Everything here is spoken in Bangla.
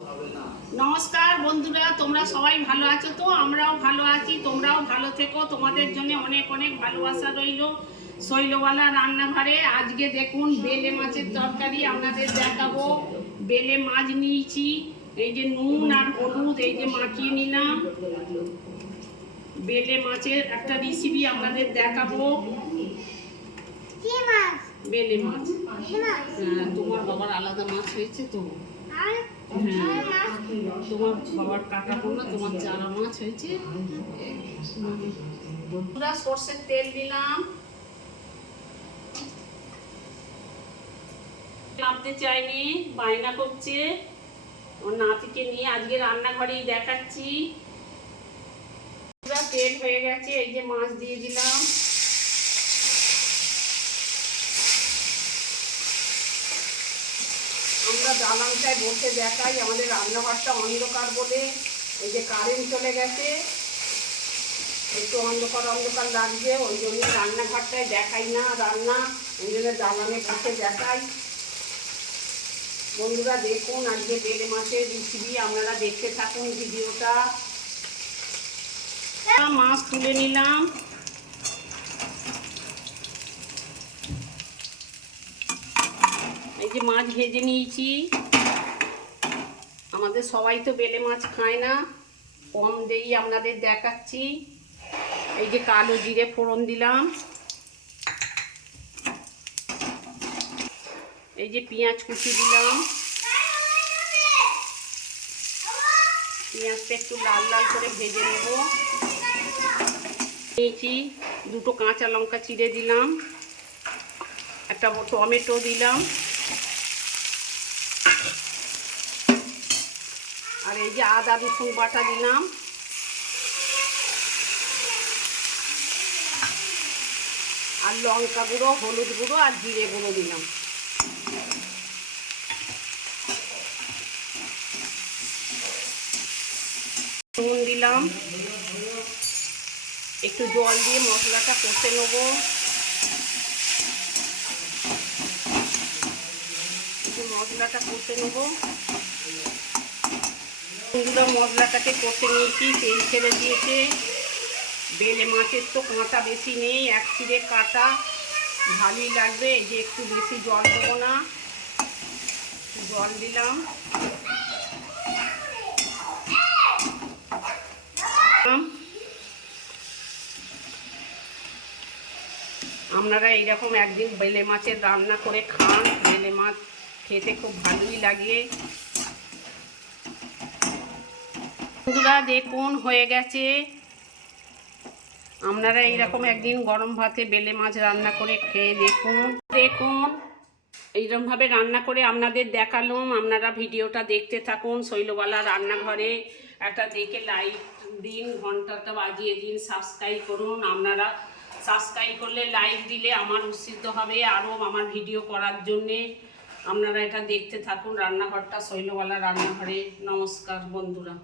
নমস্কার বন্ধুরা, তোমরা সবাই ভালো আছো তো? আমরাও ভালো আছি, তোমরাও ভালো থেকো। তোমাদের জন্য অনেক অনেক ভালোবাসা রইল। শৈলবালা রান্নাঘরে আজকে দেখুন বেলে মাছের তরকারি আপনাদের দেখাবো। বেলে মাছ নিয়েছি, এই যে নুন আর হলুদ এই যে মাখিয়ে নিলাম। বেলে মাছের একটা রেসিপি আপনাদের দেখাবো। বেলে মাছ, তোমার বাবার আলাদা মাছ হয়েছে তো? তোমার বাবার কাটা পড়লো, তোমার চারা মাছ হয়েছে। পুরা সর্ষের তেল দিলাম। নামতে চাইনি, বায়না করছে। ওর নাতিকে নিয়ে আজকে রান্নাঘরেই দেখাচ্ছি। পুরা তেল হয়ে গেছে, এই যে মাছ দিয়ে দিলাম। আমরা দালানটায় বসে দেখাই, আমাদের রান্নাঘরটা অন্ধকার বলে। এই যে কারেন্ট চলে গেছে, একটু অন্ধকার অন্ধকার লাগছে, ওই জন্য রান্নাঘরটায় দেখাই না রান্না, ওই জন্য দালানে বসে দেখাই। বন্ধুরা দেখুন আজকে বেলে মাছের রেসিপি, আপনারা দেখতে থাকুন ভিডিওটা। মাছ তুলে নিলাম। এই যে মাছ ভেজে নিয়েছি। আমাদের সবাই তো বেলে মাছ খায় না, কম দেই আপনাদের দেখাচ্ছি। এই যে কালো জিরে ফোড়ন দিলাম। এই যে পেঁয়াজ কুচি দিলাম। পেঁয়াজটা একটু লাল লাল করে ভেজে নেব। নিয়েছি দুটো কাঁচা লঙ্কা চিড়ে দিলাম, একটা টমেটো দিলাম, আর এই যে আদা রসুন বাটা দিলাম। আর লঙ্কা গুঁড়ো, হলুদ গুঁড়ো আর জিরে গুঁড়ো দিলাম। নুন দিলাম। একটু জল দিয়ে মশলাটা কষে নেব। একটু মশলাটা কষে নেব। মশলাটাকে কষে নিয়েছি, তেল ছেড়ে দিয়েছে। বেলে মাছের তো কাঁটা বেশি নেই, এক চিড়ে কাটা, ভালোই লাগবে। এই যে একটু বেশি জল দেবো না, জল দিলাম। আপনারা এইরকম একদিন বেলে মাছের রান্না করে খান, বেলে মাছ খেতে খুব ভালোই লাগে। বন্ধুরা দেখুন হয়ে গেছে। আপনারা এইরকম একদিন গরম ভাতে বেলে মাছ রান্না করে খেয়ে দেখুন। এইরকমভাবে রান্না করে আপনাদের দেখালাম। আপনারা ভিডিওটা দেখতে থাকুন। শৈলবালা রান্নাঘরে একটা দেখে লাইক দিন, ঘন্টাটা বাজিয়ে দিন, সাবস্ক্রাইব করুন। আপনারা সাবস্ক্রাইব করলে, লাইক দিলে আমার উৎসাহিত হবে আরও আমার ভিডিও করার জন্যে। আপনারা এটা দেখতে থাকুন রান্নাঘরটা, শৈলবালা রান্নাঘরে। নমস্কার বন্ধুরা।